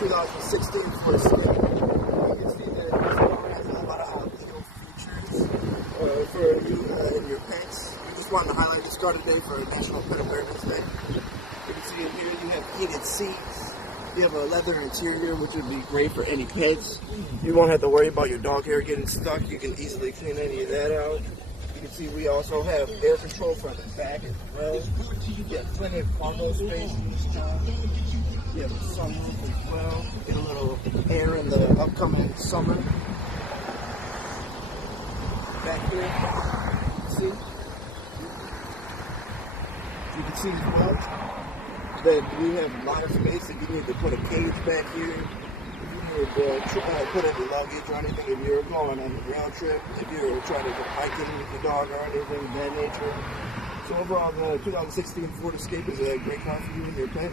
2016 Ford Escape. You can see that this car has a lot of ideal features for you and your pets. We just wanted to highlight this car today for National Pet Awareness Day. You can see in here you have heated seats. You have a leather interior, which would be great for any pets. You won't have to worry about your dog hair getting stuck. You can easily clean any of that out. You can see we also have air control from the back as well. You have plenty of cargo space in this car. You have a sunroof as well. Get a little air in the upcoming summer. Back here, you can see as well that we have a lot of space. If you need to put a cage back here, if you need to put any luggage or anything, if you're going on a road trip, if you're trying to go hiking with your dog or anything of that nature. So overall, the 2016 Ford Escape is a great car for you and your pet.